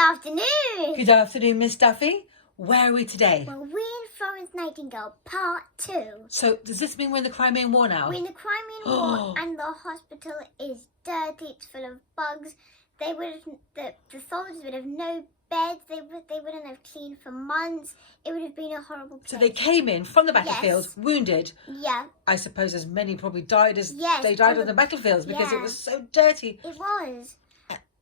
afternoon. Good afternoon, Miss Duffy. Where are we today? Well, we're in Florence Nightingale, part 2. So, does this mean we're in the Crimean War now? We're in the Crimean War, and the hospital is dirty. It's full of bugs. They would have, the soldiers would have no beds. They wouldn't have cleaned for months. It would have been a horrible place. So they came in from the battlefield, Yes. wounded. Yeah. I suppose as many probably died as Yes, they died on the battlefields because it yeah. was so dirty. It was.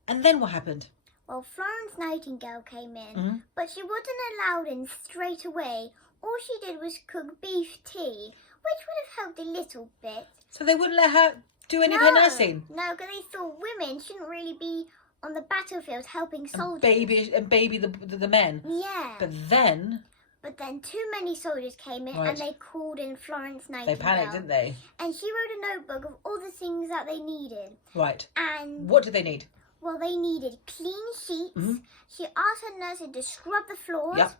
And then what happened? Well, Florence Nightingale came in, Mhm. but she wasn't allowed in straight away. All she did was cook beef tea, which would have helped a little bit. So they wouldn't let her do any of her nursing? No, because they thought women shouldn't really be on the battlefield helping And soldiers. baby the men. Yeah. But then But then too many soldiers came in, Right. and they called in Florence they Nightingale. panicked, didn't they? And she wrote a notebook of all the things that they needed. Right. And, What did they need? well, they needed clean sheets. Mhm. She asked her nurses to scrub the floors. Yep.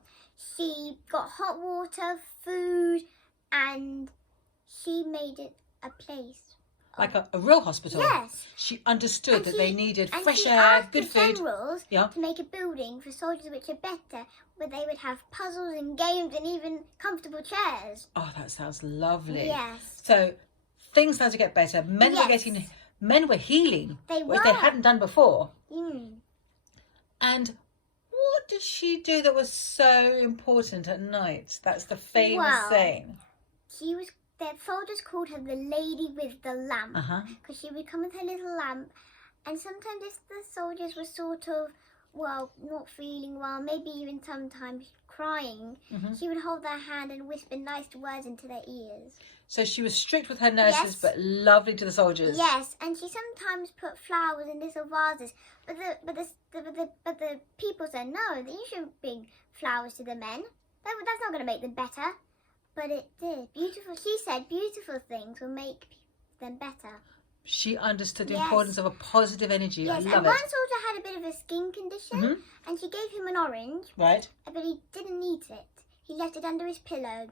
She got hot water, food, and she made it a place. Like a real hospital? Yes. She understood And that she- they needed and fresh she air, asked good the food. generals Yeah. to make a building for soldiers which are better, where they would have puzzles and games and even comfortable chairs. Oh, that sounds lovely. Yes. So things started to get better. Men were healing, They which they were. hadn't done before. Mm. And what did she do that was so important at night? That's the famous Well, saying. The soldiers called her the lady with the lamp, Uh-huh. because she would come with her little lamp, and sometimes if the soldiers were sort of, well, not feeling well, maybe even sometimes crying, Mhm. she would hold their hand and whisper nice words into their ears. So she was strict with her nurses, Yes. but lovely to the soldiers. Yes, and she sometimes put flowers in little vases, but the people said no, that you shouldn't bring flowers to the men. That's not going to make them better. But it did. She said beautiful things will make them better. She understood the Yes. importance of a positive energy. Yes, I and love one it. soldier had a bit of a skin condition, Mhm. and she gave him an orange, Right? but he didn't eat it. He left it under his pillow,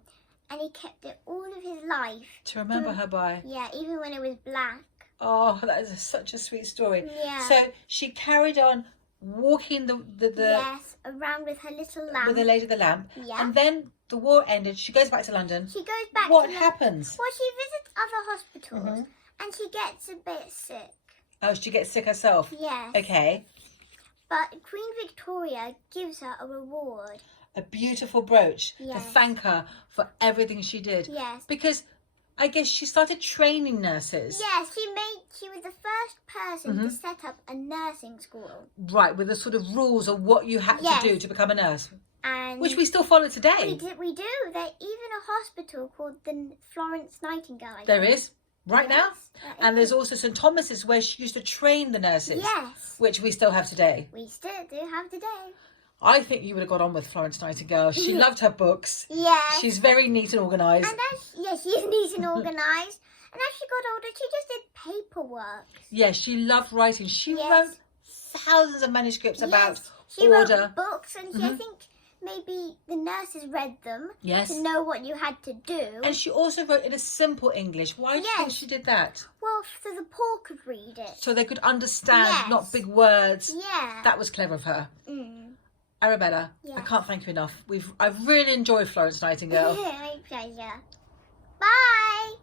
and he kept it all of his life. To remember her by. Yeah, even when it was black. Oh, that is such a sweet story. Yeah. So she carried on walking the Yes, around with her little lamp. with the lady of the lamp. Yeah. And then the war ended. She goes back to London. She goes back What to happens? Well, she visits other hospitals, Mhm. and she gets a bit sick. Oh, she gets sick herself. Yes. Okay. But Queen Victoria gives her a reward. A beautiful brooch to Yes. thank her for everything she did. Yes. Because I guess she started training nurses. Yes, she was the first person to Mhm. set up a nursing school. Right, with the sort of rules of what you had Yes. to do to become a nurse. And Which we still follow today. we do. There's even a hospital called the Florence Nightingale. I There think. is, right now. Yes, there And there's is. also St Thomas's where she used to train the nurses. Yes, Which we still have today. we still do have today. I think you would have got on with Florence Nightingale. She loved her books. Yes. She's very neat and organised. And she is neat and organised. And as she got older, she just did paperwork. Yes, she loved writing. She Yes. wrote thousands of manuscripts about Yes, she order. wrote books, and I think maybe the nurses read them Yes. to know what you had to do. And she also wrote in a simple English. Why do you think Yes. she did that? Well, so the poor could read it. So they could understand, Yes. not big words. Yeah. That was clever of her. Mm. Arabella, I Yes. can't thank you enough. I've really enjoyed Florence Nightingale. My pleasure. Bye.